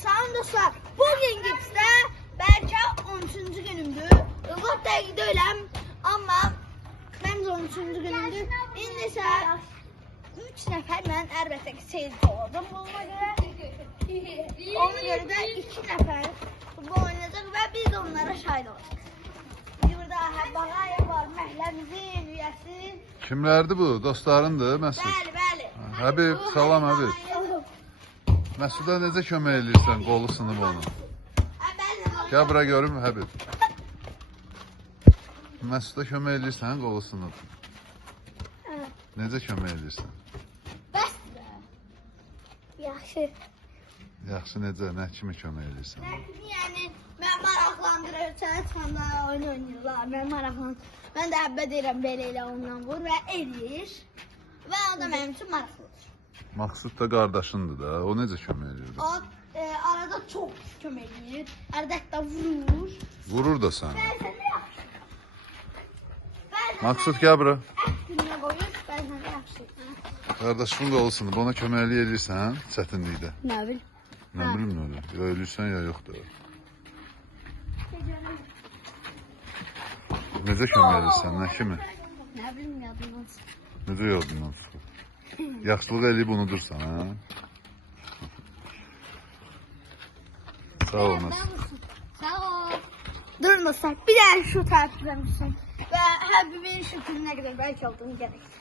Salam dostlar, bugün gitsə bəlkə 13-cü günümdür. Lap dəqiq deyiləm, amma məncə 13-cü günümdür. İndi isə 3 nəfər mən əlbəttə ki seyirci olacam bununla görə. Ona görə də 2 nəfər futbol oynayacaq və biz də onlara şahid olacaq. Burada Həbbağayev var, məhəlləmizin üyəsi. Kimlərdir bu? Dostlarındır Məsud? Bəli, bəli. Həbib, salam Həbib. Məsuda necə kömək edirsən, qolu sınıb onun? Gəl bura görüm Həbib. Məsuda kömək edirsən, qolu sınıb. Necə kömək edirsən? Bəsdir. Yaxşı. Yaxşı necə, nə kimi kömək edirsən? Yəni, mən maraqlandırır, sənə çıxanda oyun oynayırlar, mən maraqlandırır. Mən də həbbə deyirəm, belə elə ondan vur və edir. Və o da mənim üçün maraqlıdır. Maqsud da qardaşındır da, o necə kömək edir? O arada çox kömək edir, arada hətta vurur. Vurur da sən. Bəzən də yaxşı. Maqsud gəl bura. Ət gününə qoyur, bəzən də yaxşı. Qardaşının qolu sınıb, ona köməklik edirsən çətinlikdə. Nə bil? Nə bilim nə olur, ya ölürsən ya yoxdur. Necə kömək edirsən, nə kimi? Nə bilim, yadımdan çıxır. Necə yadından çıxır? Yaxşılıq eləyib unudursan, hə? Sağ ol, Məsud. Sağ ol. Durun dostlar, bir dənə şu tərəfləmişsin və Həbibin şükürünə qədər bəlkə olduğunu gələk.